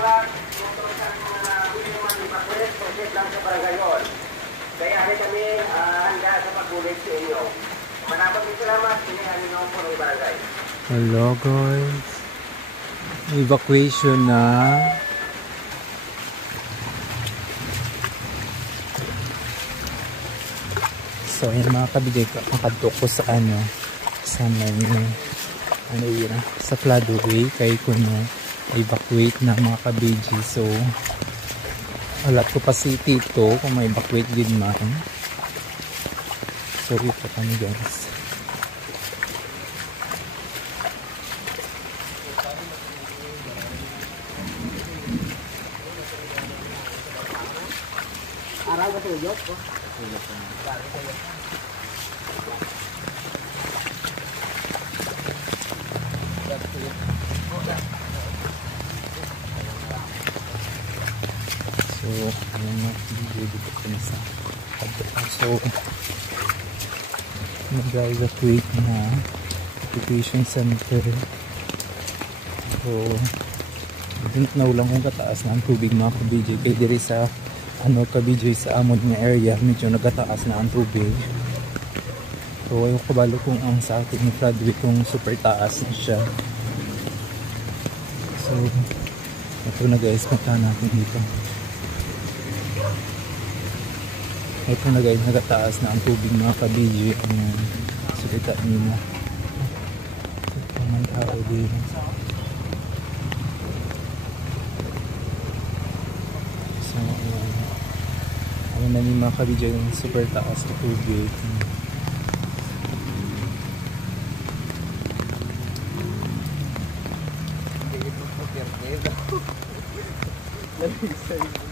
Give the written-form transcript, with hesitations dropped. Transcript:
Kaya hari kami handa sa pag-ulit sa inyo. Maraming salamat. Pinahan nyo po ng barangay. Hello guys. Evacuation na. So ayan mga kabigay, nakadto ko sa sa may yun, sa floodway kay kuno evacuate na mga kabigi. So alat ko pa si Tito kung may evacuate din man. So ito kami guys. Araw ka tuyok ko. So, ayan na, dito ko na sa so, nag-evacuate na evacuation center. So, dito na ulang kung kataas na ang tubig mga ka-BJ kay diri sa ka-BJ sa amon na area medyo nagataas na ang tubig. So ayaw kabalo kung ang sa ating floodway kung super taas na siya. So ito na guys, punta natin dito. Ito na guys, nagataas na ang tubig mga ka-BJ. Ayan, sulita nila. Ito man tao din. So ayan na yung mga ka-BJ yung super taas na tubig. Let me say